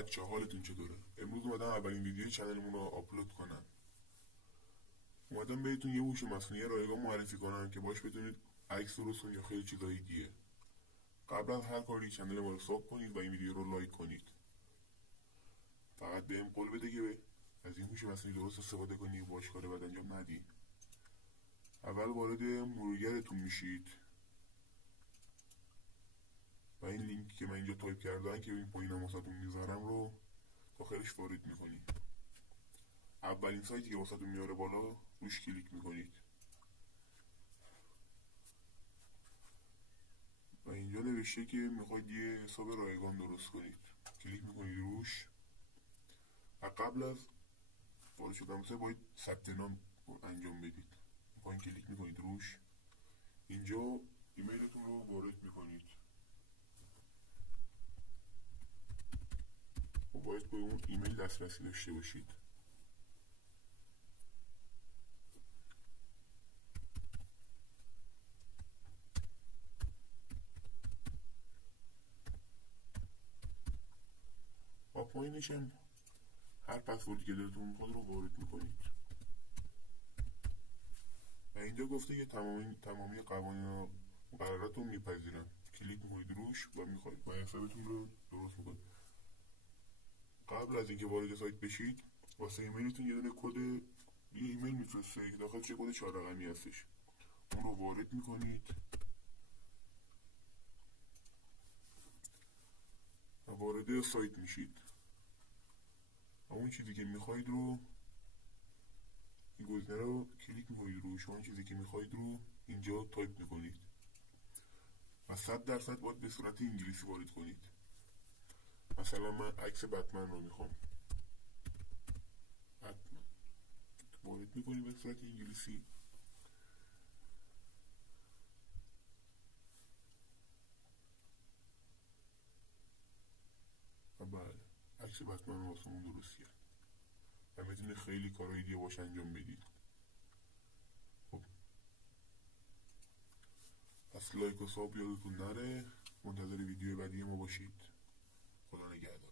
بچه حالتون چطوره؟ امروز اومدم اولین ویدیو چنلمون رو آپلود کنم. اومدم بهتون یه هوش مصنوعی رایگان معرفی کنم که باش بتونید عکس درست کنید یا خیلی چیزای دیگه. قبل از هر کاری چنل ما رو ساب کنید و این ویدیو رو لایک کنید. فقط بهم قول بده که از این هوش مصنوعی درست استفاده کنی و باش کار بد انجام ندی. اول وارد مرورگرتون میشید و این لینکی که من اینجا تایپ کردم که این پایینم واسهتون میذارم رو داخلش وارد میکنید. اولین سایتی که واسهتون میاره بالا روش کلیک میکنید و اینجا نوشته که میخواید یه حساب رایگان درست کنید. کلیک میکنید روش و قبل از وارد شدن باید ثبت نام انجام بدید. پایین کلیک میکنید روش، اینجا ایمیلتون رو وارد میکنید و باید به اون ایمیل دسترسی داشته باشید. و پایینش هم هر پسوردی که دلتون میخواد رو وارد میکنید و اینجا گفته که تمامی قوانین و مقررات رو میپذیرم. کلیک میکنید روش و میخواید و حسابتون رو درست میکنید. قبل از اینکه وارد سایت بشید واسه ایمیلتون یه دونه کد یه ایمیل میفرسته که داخل چه کد 4 رقمی هستش. اون رو وارد میکنید و وارد سایت میشید و اون چیزی که میخواید رو این گزینه رو کلیک میکنید روش و اون چیزی که میخواید رو اینجا تایپ میکنید و 100% باید به صورت انگلیسی وارد کنید. مثلا من عکس بتمن رو میخوام. بتمن وارد میکنید به صورت انگلیسی و بله عکس بتمن رو واسمون درست کرد و میتونه خیلی کارهای دیگه باش انجام بدید. خب پس لایک و ساب یادتون نره. منتظر ویدیو بعدی ما باشید. خدا نگهدار.